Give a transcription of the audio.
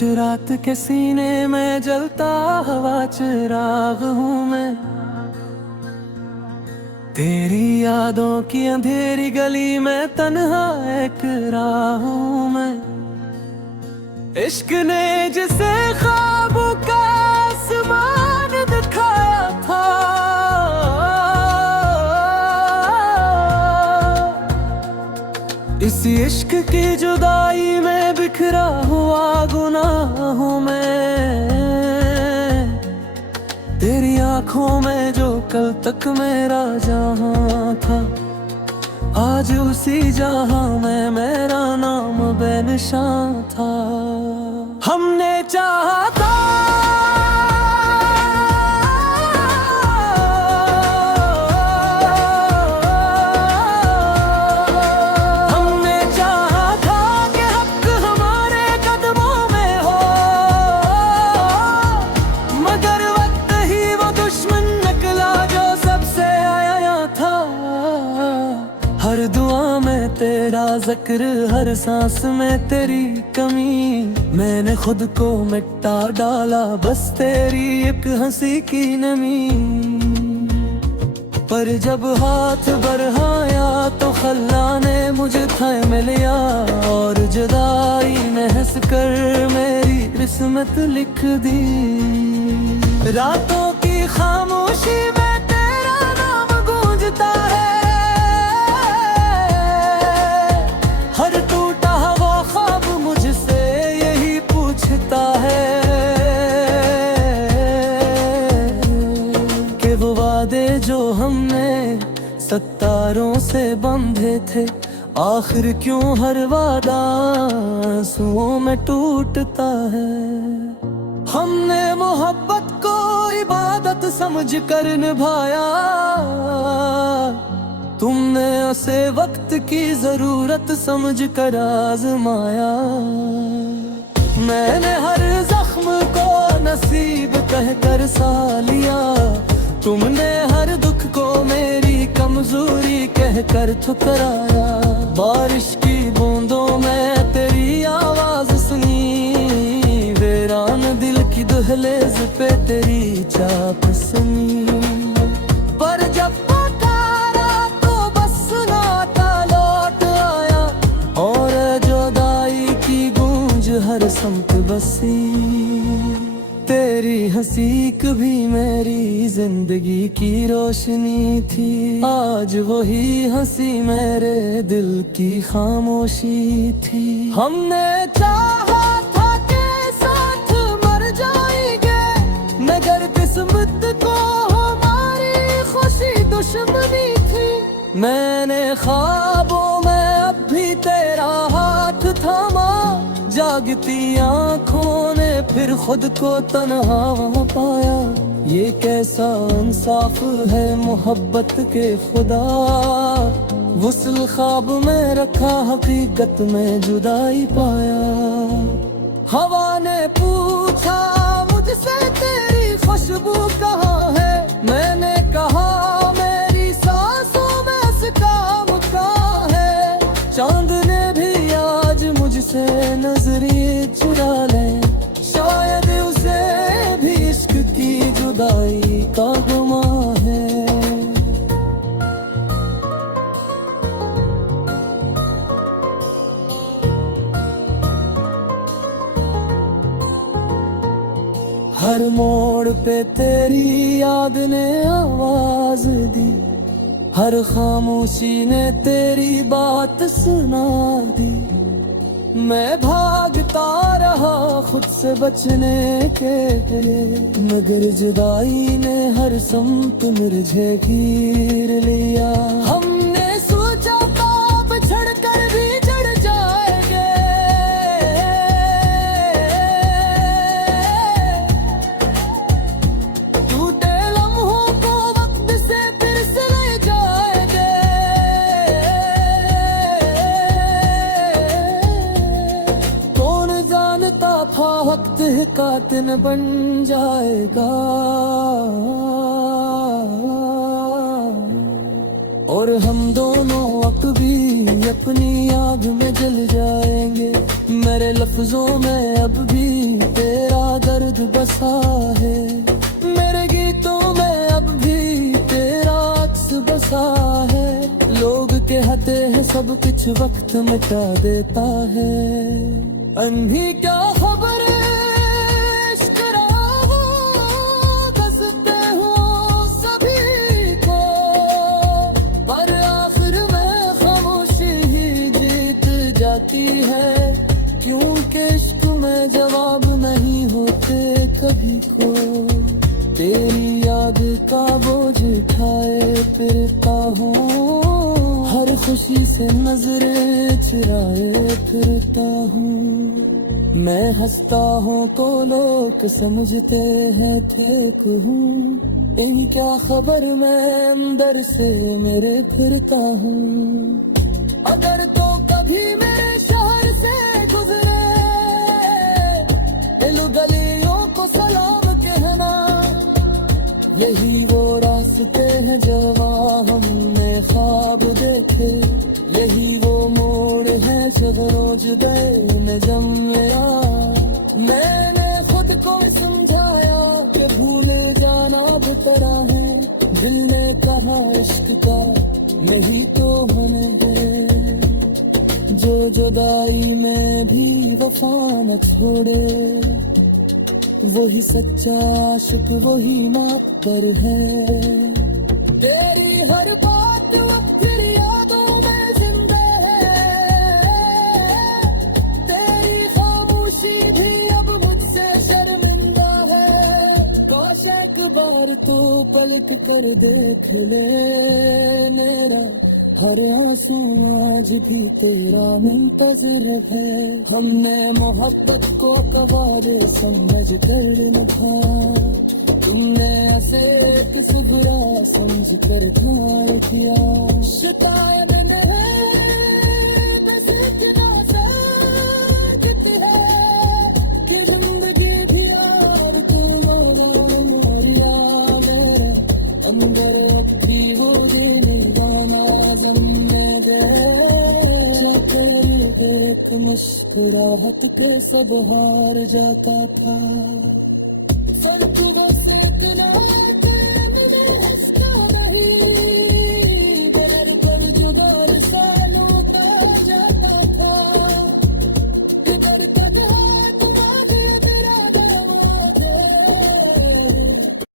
कुछ रात के सीने में जलता हवा चिराग हूँ मैं, तेरी यादों की अंधेरी गली में तन्हा एक राह हूँ मैं। इश्क ने जिसे ख्वाबों का आसमान दिखाया था, इसी इश्क की जुदाई में बिखरा हुआ गुनाह हूँ मैं। तेरी आंखों में जो कल तक मेरा जहां था, आज उसी जहां में मेरा नाम बेनिशान था। हमने चाहा था हर दुआ में तेरा जिक्र, हर सांस में तेरी कमी। मैंने खुद को मिटा डाला बस तेरी एक हंसी की नमी। पर जब हाथ बढ़ाया तो खल्ला ने मुझे थाम लिया, और जुदाई ने हंस कर मेरी किस्मत लिख दी। रातों की खामोशी में तेरा नाम गूंजता है, जो हमने सत्तारों से बंधे थे, आखिर क्यों हर वादा आंसुओं में टूटता है। हमने मोहब्बत को इबादत समझ कर निभाया, तुमने उसे वक्त की जरूरत समझ कर आजमाया। मैंने हर जख्म को नसीब कहकर सा लिया, तुमने हर दुख को मेरी कमजोरी कहकर ठुकराया। बारिश की बूंदों में तेरी आवाज सुनी, वीरान दिल की दहलीज पे तेरी चाप सुनी। पर जब पुकारा तो बस सुनाता लौट आया, और जुदाई की गूंज हर समत बसी। तेरी हंसी कभी मेरी जिंदगी की रोशनी थी, आज वही हंसी मेरे दिल की खामोशी थी। हमने चाहा था के साथ मर जाएंगे, मगर किस्मत को हमारी खुशी दुश्मनी थी। मैंने ख्वाबों में अब भी तेरा हाथ थामा, जागती आँखों ने फिर खुद को तन्हा पाया। ये कैसा इंसाफ है मोहब्बत के खुदा, वुसल ख्वाब में रखा हकीकत में जुदाई पाया। हवा ने पूछा मुझसे तेरी खुशबू कहाँ है, मैंने कहा मेरी सांसों में सिकाम कहाँ है। चांद ने भी आज मुझसे नजरिए चुरा ले, शायद उसे भी इश्क की जुदाई का गुमा है। हर मोड़ पे तेरी याद ने आवाज दी, हर खामोशी ने तेरी बात सुना दी। मैं भागता रहा खुद से बचने के लिए, मगर जुदाई ने हर समत मुझे घेर लिया। हमने सोचा पाप छड़कर भी चढ़ जाएंगे, टूटे लम्हों को वक्त से फिर से ले जाएंगे। था वक्त का दिन बन जाएगा, और हम दोनों अब भी अपनी आग में जल जाएंगे। मेरे लफ्जों में अब भी याद बसा है। मेरे गीतों में अब भी तेरा अक्स बसा है। लोग कहते हैं सब कुछ वक्त मिटा देता है। अन्ही क्या खबर है, क्योंकि इश्क में जवाब नहीं होते कभी को। तेरी याद का बोझ उठाए फिरता हूँ, हर खुशी से नजरें चुराए फिरता हूँ। मैं हंसता हूँ को लोग समझते हैं फेक हूँ। यही क्या खबर मैं अंदर से मेरे फिरता हूँ। अगर तो कभी मेरे शहर से गुजरे, इल गलियों को सलाम कहना। यही वो रास्ते हैं जवां हमने ख्वाब देखे। यही वो मोड़ है जब रोज गए में जमया। मैंने खुद को समझाया कि भूले जाना बेतरा है। दिल ने कहा इश्क का नहीं तो मन है। जो जुदाई में भी वफा न छोड़े, वही सच्चा आशिक वही मात पर है। तेरी हर बात अब फिर यादों में जिंदा है। तेरी खामोशी भी अब मुझसे शर्मिंदा है। काश एक बार तो पलट कर देख ले मेरा हर आंसू आज भी तेरा मुंतज़िर है। हमने मोहब्बत को कवारे समझ कर निभा। तुमने ऐसे एक सुबरा समझ कर घायल किया। शिकायत नहीं बस इतना साकित है कि जिंदगी भी यार तू माना मोरिया। मेरे अंदर अब भी वो मुस्कुराहट के सब हार जाता था।